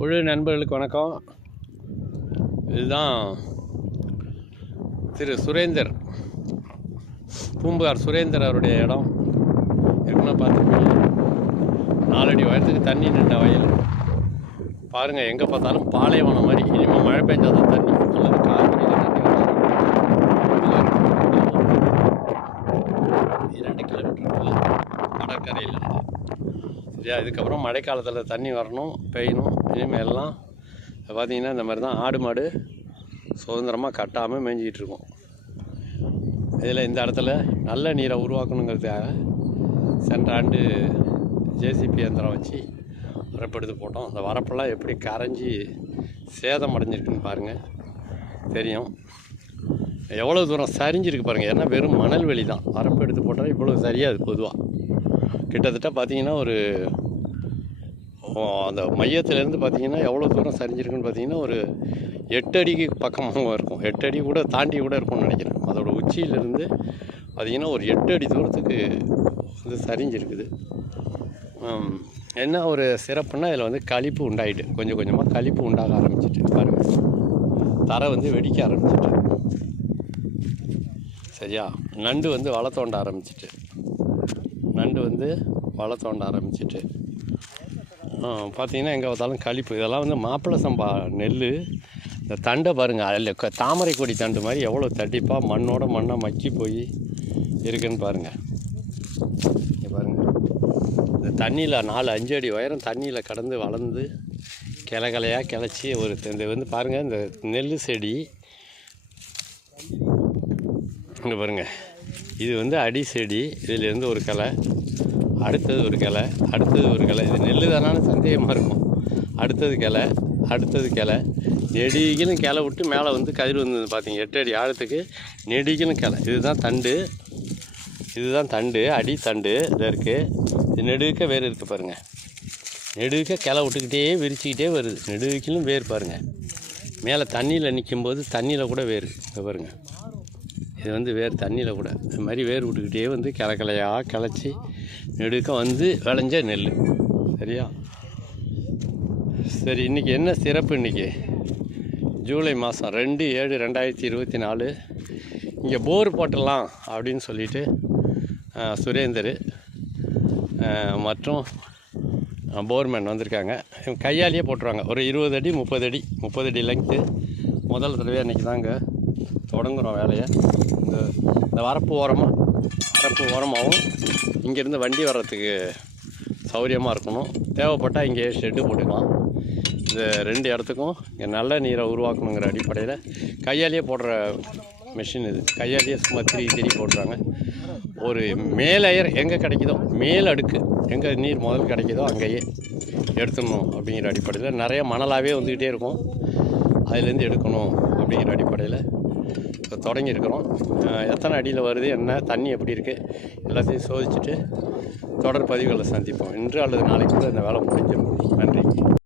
குழு நண்பர்களுக்கு வணக்கம். இதுதான் திரு சுரேந்தர் பூம்புகார் சுரேந்தர் அவருடைய இடம். ஏற்கனவே பார்த்துருப்பீங்க. நாலடி உயரத்துக்கு தண்ணி நின்ற வயல். பாருங்கள் எங்கே பார்த்தாலும் பாலைவனம் மாதிரி. இனிமேல் மழை பெஞ்சால் தான் தண்ணி. அல்லது காவிரியில் தண்ணி இரண்டு கிலோமீட்டர் கடற்கரையில் சரியா? இதுக்கப்புறம் மழைக்காலத்தில் தண்ணி வரணும் பெய்யணும். இனிமேல் எல்லாம் பார்த்தீங்கன்னா இந்த மாதிரி தான் ஆடு மாடு சுதந்திரமாக கட்டாமல் மேய்ஞ்சிக்கிட்டு இருக்கும் இதில் இந்த இடத்துல நல்ல நீரை உருவாக்கணுங்கிறதுக்காக சென்ற ஆண்டு ஜேசிபி இயந்திரம் வச்சு வரப்படுத்து போட்டோம். அந்த வரப்பெல்லாம் எப்படி கரைஞ்சி சேதம் அடைஞ்சிருக்குன்னு பாருங்கள் தெரியும். எவ்வளோ தூரம் சரிஞ்சிருக்கு பாருங்கள் ஏன்னா வெறும் மணல் வெளி தான் வரப்பு எடுத்து போட்டால் இவ்வளோ சரியாது பொதுவாக கிட்டத்தட்ட பார்த்தீங்கன்னா ஒரு அந்த மையத்துலேருந்து பார்த்தீங்கன்னா எவ்வளோ தூரம் சரிஞ்சிருக்குன்னு பார்த்தீங்கன்னா ஒரு எட்டு அடிக்கு பக்கமாக இருக்கும். எட்டு அடி கூட தாண்டி கூட இருக்கும்னு நினைக்கிறேன். அதோடய உச்சியிலேருந்து பார்த்திங்கன்னா ஒரு எட்டு அடி தூரத்துக்கு வந்து சரிஞ்சிருக்குது. என்ன ஒரு சிறப்புன்னா இதில் வந்து களிப்பு உண்டாயிட்டு கொஞ்சம் கொஞ்சமாக கழிப்பு உண்டாக ஆரம்பிச்சிட்டு பாருங்கள் தரை வந்து வெடிக்க ஆரம்பிச்சிட்டு. சரியா? நண்டு வந்து வள தோண்ட ஆரம்பிச்சிட்டு. நண்டு வந்து வள தோண்ட ஆரம்பிச்சிட்டு. பார்த்தீங்கன்னா எங்கே பார்த்தாலும் கழிப்பு இதெல்லாம் வந்து மாப்பிள்ளை சம்பா நெல் இந்த தண்டை பாருங்கள் அதில் க- தாமரை கொடி தண்டு மாதிரி எவ்வளோ தட்டிப்பாக மண்ணோட மண்ணாக மக்கி போய் இருக்குன்னு பாருங்கள் இங்கே பாருங்கள் இந்த தண்ணியில் நாலு அஞ்சு அடி உயரம் தண்ணியில் கடந்து வளர்ந்து கிளை கிளையாக கிளச்சி ஒரு இந்த வந்து பாருங்கள் இந்த நெல் செடி. இங்கே பாருங்கள் இது வந்து அடி செடி. இதுலேருந்து ஒரு கலை அடுத்தது ஒரு கிளை அடுத்தது ஒரு கிளை. இது நெல் தானான்னு சந்தேகமாக இருக்கும். அடுத்தது கிளை அடுத்தது கிளை. நெடிகளும் கிளை விட்டு மேலே வந்து கதிர் வந்தது பார்த்தீங்க. எட்டு அடி ஆழத்துக்கு நெடிகளும் கிளை. இதுதான் தண்டு. இதுதான் தண்டு அடி தண்டு. இதில் இருக்குது இது நெடுக்க வேர் இருக்குது பாருங்கள் நெடுக்க கிளை விட்டுக்கிட்டே விரிச்சிக்கிட்டே வருது. நெடுக்கிலும் வேர் பாருங்கள் மேலே தண்ணியில் நிற்கும்போது தண்ணியில் கூட வேர் இங்கே பாருங்கள் இது வந்து வேர் தண்ணியில் கூட. இந்த மாதிரி வேர் விட்டுக்கிட்டே வந்து கிளக்கலையாக கிளச்சி நெடுக்க வந்து விளைஞ்ச நெல். சரியா? சரி இன்றைக்கி என்ன சிறப்பு இன்றைக்கி ஜூலை மாதம் ரெண்டு ஏழு ரெண்டாயிரத்தி இருபத்தி நாலு. இங்கே போர் போட்டுடலாம் அப்படின்னு சொல்லிட்டு சுரேந்தர் மற்றும் போர்மேன் வந்திருக்காங்க. கையாலேயே போட்டுருவாங்க. ஒரு இருபது அடி முப்பது அடி முப்பது அடி லெங்க்த்து முதல் தடவை அன்றைக்கி தாங்க தொடங்குகிறோம் வேலையை இந்த இந்த வரப்பு ஓரமாக வரப்பு ஓரமாகவும் இங்கேருந்து வண்டி வர்றதுக்கு சௌகரியமாக இருக்கணும். தேவைப்பட்டால் இங்கே ஷெட்டு போட்டுக்கலாம். இந்த ரெண்டு இடத்துக்கும் இங்கே நல்ல நீரை உருவாக்கணுங்கிற அடிப்படையில் கையாலேயே போடுற மிஷின் இது. கையாலேயே சும்மா திரி திரி போடுறாங்க. ஒரு மேலயர் எங்கே கிடைக்குதோ மேல் அடுக்கு எங்கே நீர் முதல் கிடைக்குதோ அங்கேயே எடுத்துடணும் அப்படிங்கிற அடிப்படையில் நிறைய மணலாகவே வந்துக்கிட்டே இருக்கும். அதுலேருந்து எடுக்கணும் அப்படிங்கிற அடிப்படையில் இப்போ தொடங்கியிருக்கிறோம். எத்தனை அடியில் வருது என்ன தண்ணி எப்படி இருக்குது எல்லாத்தையும் சோதிச்சுட்டு தொடர் பதிவுகளை சந்திப்போம். இன்று அல்லது நாளைக்கு கூட இந்த வேலை முடிஞ்சிடும். நன்றி.